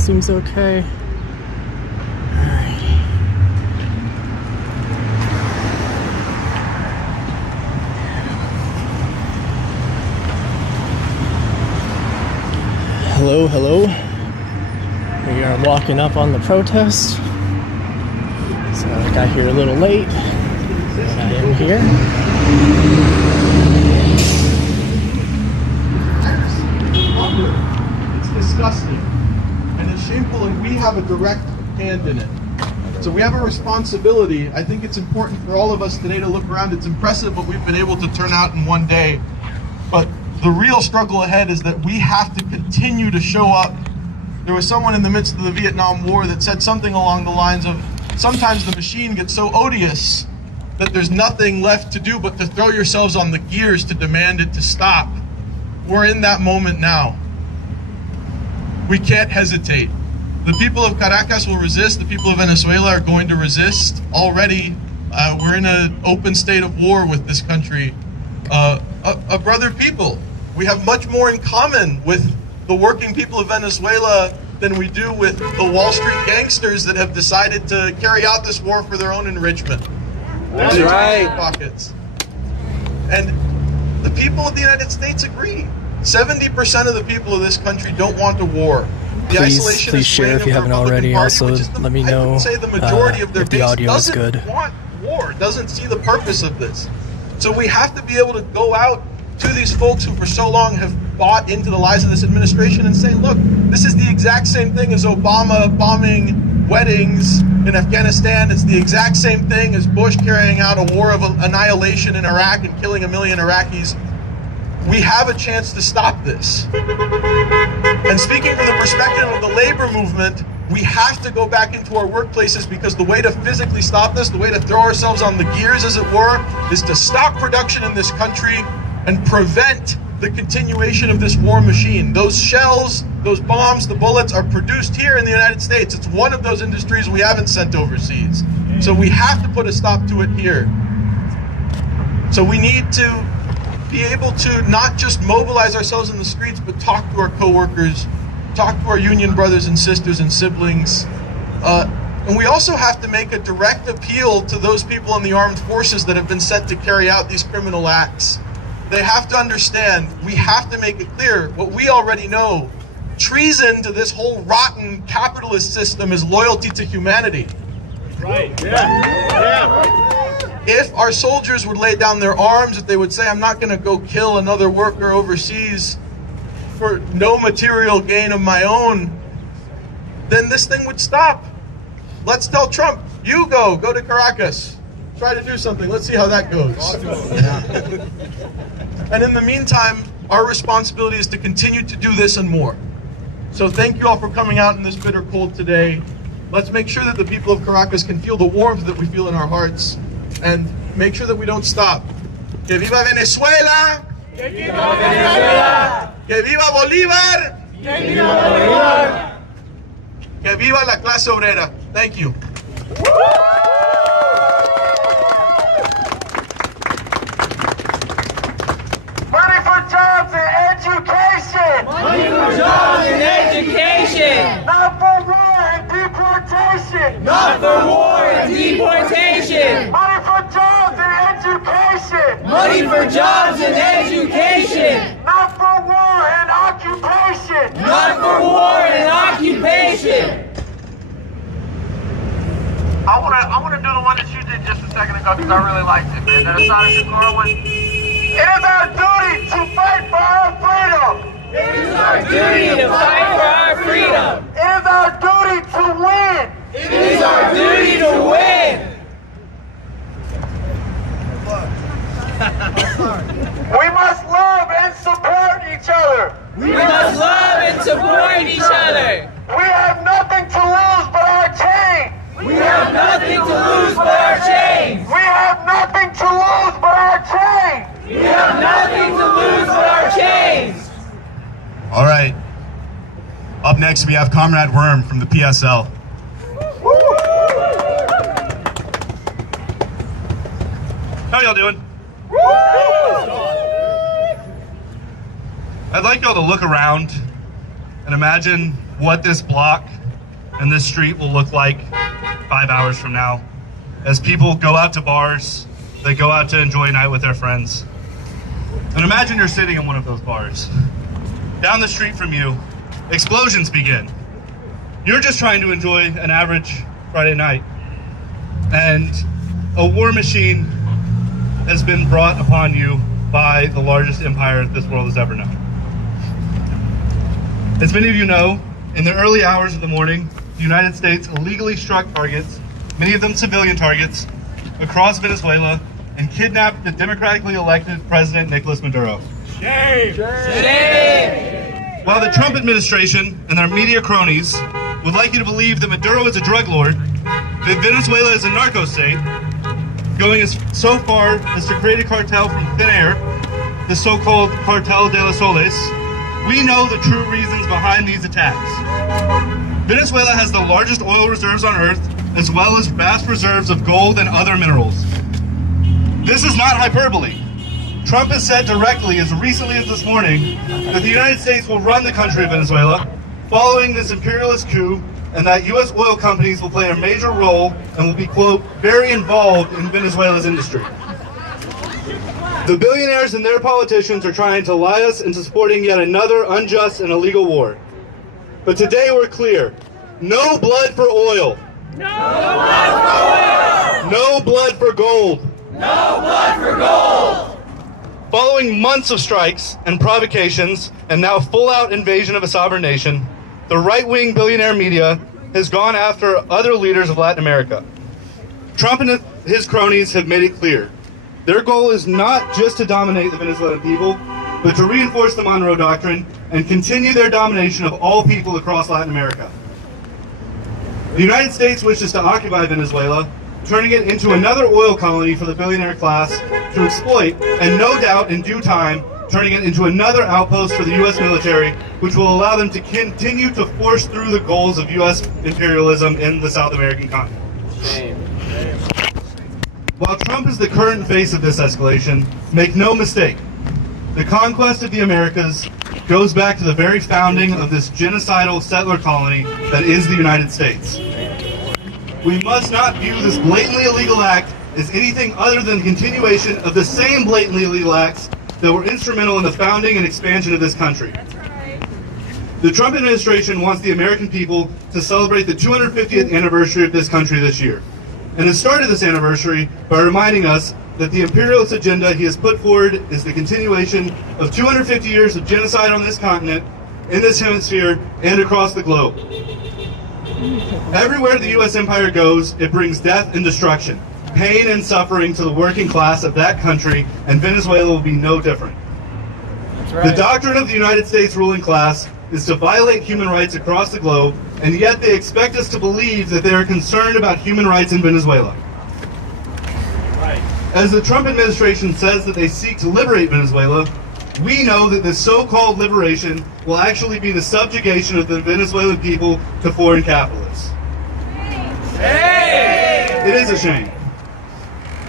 seems okay. Alrighty. Hello, hello. We are walking up on the protest. So I got here a little late. But I am here. It's disgusting. And it's shameful, and we have a direct hand in it. So we have a responsibility. I think it's important for all of us today to look around. It's impressive what we've been able to turn out in one day. But the real struggle ahead is that we have to continue to show up. There was someone in the midst of the Vietnam War that said something along the lines of, sometimes the machine gets so odious that there's nothing left to do but to throw yourselves on the gears to demand it to stop. We're in that moment now. We can't hesitate. The people of Caracas will resist. The people of Venezuela are going to resist. Already, we're in an open state of war with this country. A brother people. We have much more in common with the working people of Venezuela than we do with the Wall Street gangsters that have decided to carry out this war for their own enrichment. That's right. Pockets. And the people of the United States agree. 70% of the people of this country don't want a war. The Please share if you haven't already. Also, let me know the majority of their if the base audio is good. doesn't want war, doesn't see the purpose of this. So we have to be able to go out to these folks who for so long have bought into the lies of this administration and say, look, this is the exact same thing as Obama bombing weddings in Afghanistan. It's the exact same thing as Bush carrying out a war of annihilation in Iraq and killing 1 million Iraqis. We have a chance to stop this. And speaking from the perspective of the labor movement, we have to go back into our workplaces, because the way to physically stop this, the way to throw ourselves on the gears, as it were, is to stop production in this country and prevent the continuation of this war machine. Those shells, those bombs, the bullets are produced here in the United States. It's one of those industries we haven't sent overseas. So we have to put a stop to it here. So we need to be able to not just mobilize ourselves in the streets, but talk to our coworkers, talk to our union brothers and sisters and siblings. And we also have to make a direct appeal to those people in the armed forces that have been sent to carry out these criminal acts. They have to understand, we have to make it clear what we already know. Treason to this whole rotten capitalist system is loyalty to humanity. Right. Yeah. If our soldiers would lay down their arms, if they would say, I'm not going to go kill another worker overseas for no material gain of my own, then this thing would stop. Let's tell Trump, you go to Caracas. Try to do something. Let's see how that goes. And in the meantime, our responsibility is to continue to do this and more. So thank you all for coming out in this bitter cold today. Let's make sure that the people of Caracas can feel the warmth that we feel in our hearts, and make sure that we don't stop. Que viva Venezuela! Que viva Venezuela! Que viva Bolívar! Que viva Bolívar! Que viva la clase obrera. Thank you. Money for jobs and education! Money for jobs and education! Not for war and deportation! Not for war and deportation! Money for jobs and education! Money for jobs and education! Not for war and occupation! Not for war and occupation! I want to do the one that you did just a second ago, because I really liked it, man. That Asada Shakur one. It is our duty to fight for our freedom! It is our duty to fight for our freedom! It is our duty to win! It is our duty to win! We must love and support each other! We must love and support each other! We have nothing to lose but our chains! We have nothing to lose but our chains! We have nothing to lose but our chains! We have nothing to lose but our chains! All right. Up next, we have Comrade Worm from the PSL. How y'all doing? I'd like y'all to look around and imagine what this block and this street will look like 5 hours from now. As people go out to bars, they go out to enjoy a night with their friends. And imagine you're sitting in one of those bars. Down the street from you, explosions begin. You're just trying to enjoy an average Friday night. And a war machine has been brought upon you by the largest empire this world has ever known. As many of you know, in the early hours of the morning, the United States illegally struck targets, many of them civilian targets, across Venezuela and kidnapped the democratically elected President Nicolas Maduro. Shame! Shame! While the Trump administration and their media cronies would like you to believe that Maduro is a drug lord, that Venezuela is a narco state, going so far as to create a cartel from thin air, the so-called Cartel de los Soles, we know the true reasons behind these attacks. Venezuela has the largest oil reserves on Earth, as well as vast reserves of gold and other minerals. This is not hyperbole. Trump has said directly, as recently as this morning, that the United States will run the country of Venezuela following this imperialist coup, and that U.S. oil companies will play a major role and will be, quote, very involved in Venezuela's industry. The billionaires and their politicians are trying to lie us into supporting yet another unjust and illegal war. But today we're clear. No blood for oil. No blood for oil! No blood for gold. No blood for gold! Following months of strikes and provocations and now full-out invasion of a sovereign nation, the right-wing billionaire media has gone after other leaders of Latin America. Trump and his cronies have made it clear. Their goal is not just to dominate the Venezuelan people, but to reinforce the Monroe Doctrine and continue their domination of all people across Latin America. The United States wishes to occupy Venezuela, turning it into another oil colony for the billionaire class to exploit, and no doubt in due time, turning it into another outpost for the U.S. military, which will allow them to continue to force through the goals of U.S. imperialism in the South American continent. While Trump is the current face of this escalation, make no mistake, the conquest of the Americas goes back to the very founding of this genocidal settler colony that is the United States. We must not view this blatantly illegal act as anything other than the continuation of the same blatantly illegal acts that were instrumental in the founding and expansion of this country. The Trump administration wants the American people to celebrate the 250th anniversary of this country this year, and has started this anniversary by reminding us that the imperialist agenda he has put forward is the continuation of 250 years of genocide on this continent, in this hemisphere, and across the globe. Everywhere the U.S. empire goes, it brings death and destruction, pain and suffering to the working class of that country, and Venezuela will be no different. That's right. The doctrine of the United States ruling class is to violate human rights across the globe, and yet they expect us to believe that they are concerned about human rights in Venezuela. Right. As the Trump administration says that they seek to liberate Venezuela, we know that this so-called liberation will actually be the subjugation of the Venezuelan people to foreign capitalists. Hey! It is a shame.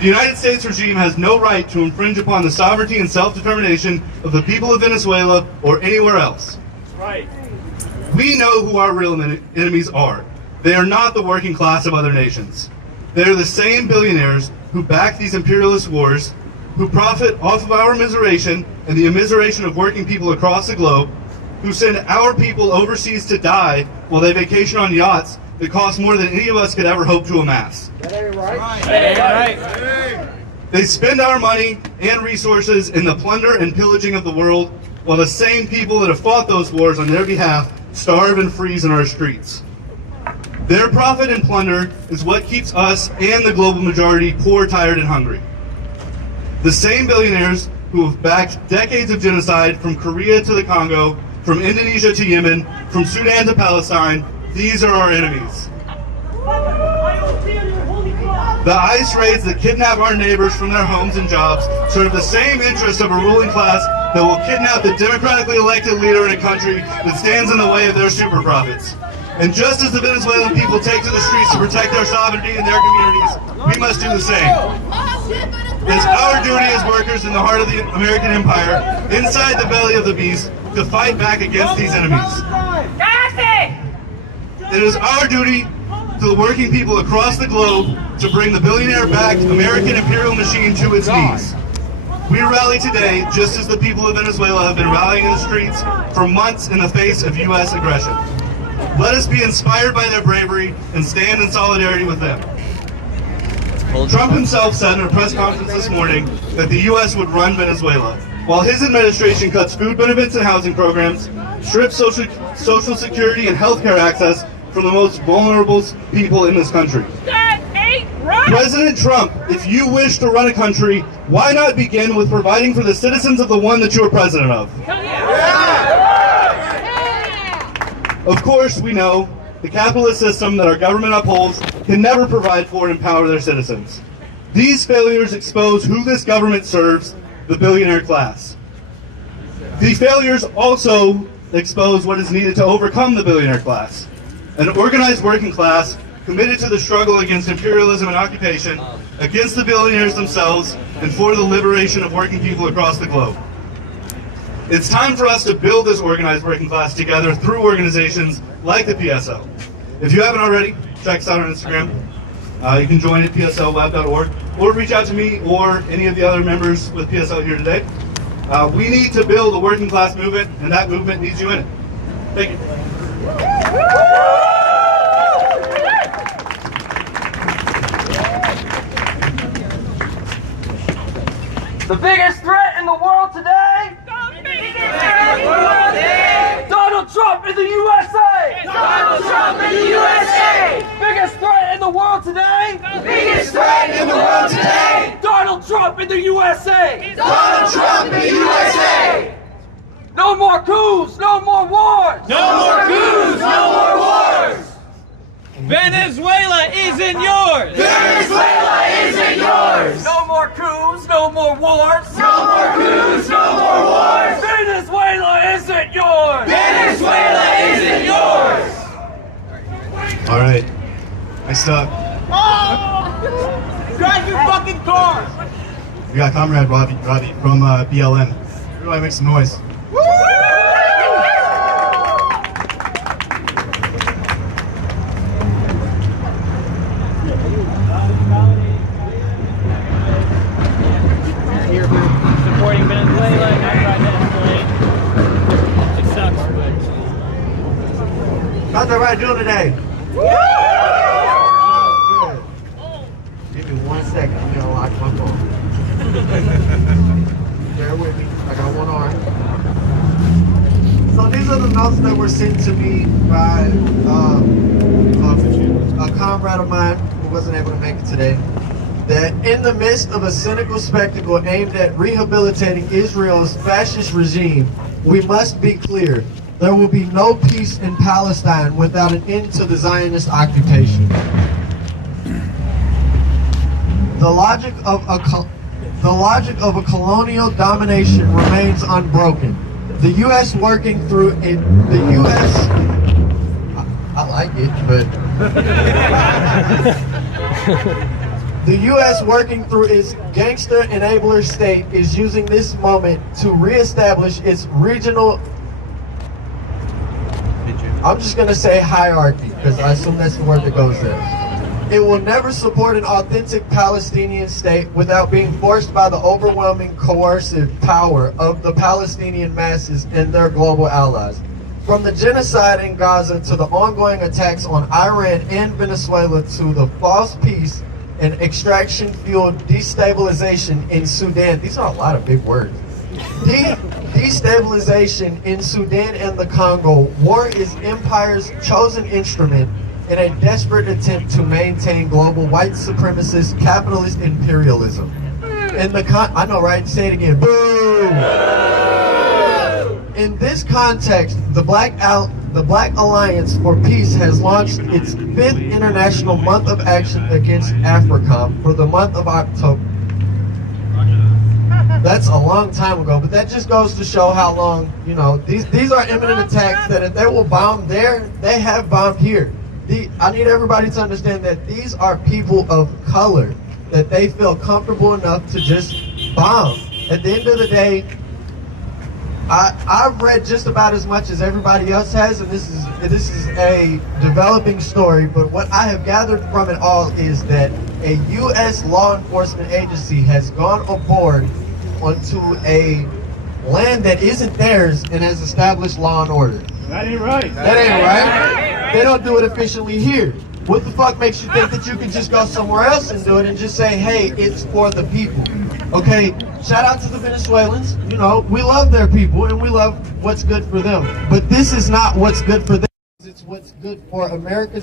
The United States regime has no right to infringe upon the sovereignty and self-determination of the people of Venezuela or anywhere else. Right. We know who our real enemies are. They are not the working class of other nations. They are the same billionaires who back these imperialist wars, who profit off of our immiseration and the immiseration of working people across the globe, who send our people overseas to die while they vacation on yachts that cost more than any of us could ever hope to amass. Right. They spend our money and resources in the plunder and pillaging of the world, while the same people that have fought those wars on their behalf starve and freeze in our streets. Their profit and plunder is what keeps us and the global majority poor, tired, and hungry. The same billionaires who have backed decades of genocide from Korea to the Congo, from Indonesia to Yemen, from Sudan to Palestine, these are our enemies. The ICE raids that kidnap our neighbors from their homes and jobs serve the same interests of a ruling class that will kidnap the democratically elected leader in a country that stands in the way of their super profits. And just as the Venezuelan people take to the streets to protect their sovereignty and their communities, we must do the same. It's our duty as workers in the heart of the American empire, inside the belly of the beast, to fight back against these enemies. Cassie! It is our duty to the working people across the globe to bring the billionaire-backed American imperial machine to its knees. We rally today just as the people of Venezuela have been rallying in the streets for months in the face of U.S. aggression. Let us be inspired by their bravery and stand in solidarity with them. Trump himself said in a press conference this morning that the U.S. would run Venezuela, while his administration cuts food benefits and housing programs, strips social security and healthcare access from the most vulnerable people in this country. That ain't right. President Trump, if you wish to run a country, why not begin with providing for the citizens of the one that you are president of? Hell yeah. Of course, we know the capitalist system that our government upholds can never provide for and empower their citizens. These failures expose who this government serves, the billionaire class. The failures also expose what is needed to overcome the billionaire class. An organized working class committed to the struggle against imperialism and occupation, against the billionaires themselves, and for the liberation of working people across the globe. It's time for us to build this organized working class together through organizations like the PSL. If you haven't already, check us out on Instagram. You can join at pslweb.org or reach out to me or any of the other members with PSL here today. We need to build a working class movement, and that movement needs you in it. Thank you. The biggest threat in the world today? Donald Trump in the USA! Donald Trump in the USA! Biggest threat in the world today? Biggest threat in the world today! Donald Trump in the USA! Donald Trump in the USA! No more coups, no more wars! No more coups, no more wars! Venezuela isn't yours! Venezuela isn't yours! No more coups, no more wars! No more coups, no more wars! Venezuela isn't yours! Venezuela isn't yours! All right. Next up, Drive your fucking car! we got Comrade Robbie from BLM. Everybody make some noise. Here for supporting Venezuela, and I tried to escalate. It sucks, but How's everybody doing today? Good. Give me 1 second. I'm gonna lock my phone. Bear with me. I got one arm. So these are the notes that were sent to me by a comrade of mine who wasn't able to make it today. That in the midst of a cynical spectacle aimed at rehabilitating Israel's fascist regime, we must be clear. There will be no peace in Palestine without an end to the Zionist occupation. The logic of a colonial domination remains unbroken. The U.S. working through it. The U.S. I like it, but the U.S. working through its gangster enabler state is using this moment to reestablish its regional. I'm just going to say hierarchy, because I assume that's the word that goes there. It will never support an authentic Palestinian state without being forced by the overwhelming coercive power of the Palestinian masses and their global allies. From the genocide in Gaza to the ongoing attacks on Iran and Venezuela to the false peace and extraction-fueled destabilization in Sudan. These are a lot of big words. Destabilization in Sudan and the Congo. War is empire's chosen instrument in a desperate attempt to maintain global white supremacist capitalist imperialism. I know, right? Say it again. Boom! In this context, the Black Alliance for Peace has launched its 5th International Month of Action Against AFRICOM for the month of October. That's a long time ago, but that just goes to show how long, these are imminent attacks that if they will bomb there, they have bombed here. I need everybody to understand that these are people of color, that they feel comfortable enough to just bomb. At the end of the day, I've read just about as much as everybody else has, and this is a developing story, but what I have gathered from it all is that a U.S. law enforcement agency has gone aboard onto a land that isn't theirs and has established law and order. That ain't right. That ain't right. They don't do it efficiently here. What the fuck makes you think that you can just go somewhere else and do it and just say, hey, it's for the people? Okay, shout out to the Venezuelans. You know, we love their people and we love what's good for them. But this is not what's good for them. It's what's good for America's